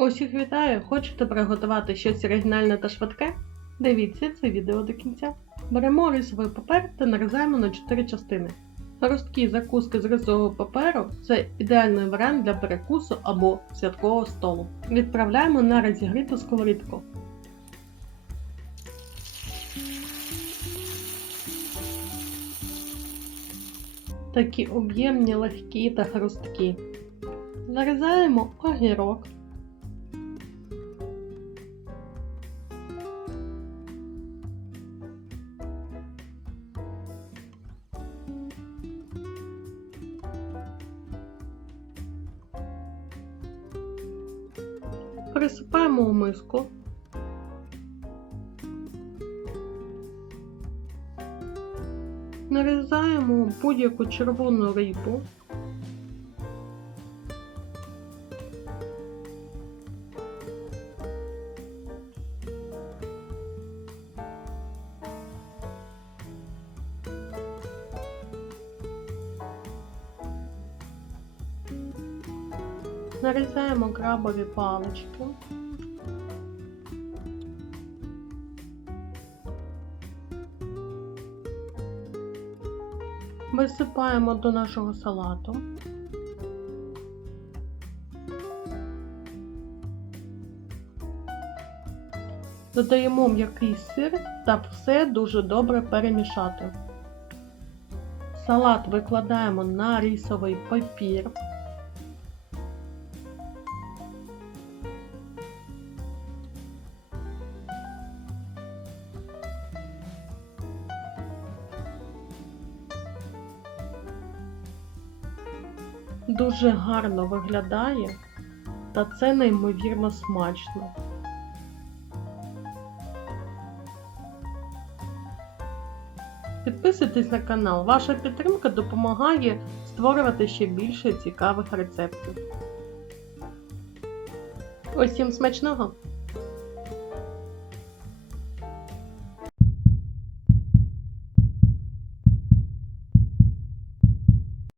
Усіх вітаю! Хочете приготувати щось оригінальне та швидке? Дивіться це відео до кінця. Беремо рисовий папер та нарізаємо на 4 частини. Росткі закуски з рисового паперу це ідеальний варіант для перекусу або святкового столу. Відправляємо на розігріту сковорідку. Такі об'ємні, легкі та хрусткі. Нарізаємо огірок. Пересипаємо у миску. Нарізаємо будь-яку червону рибу. Нарізаємо крабові палички. Висипаємо до нашого салату. Додаємо м'який сир та все дуже добре перемішати. Салат викладаємо на рисовий папір. Дуже гарно виглядає, та це неймовірно смачно. Підписуйтесь на канал, ваша підтримка допомагає створювати ще більше цікавих рецептів. Усім смачного!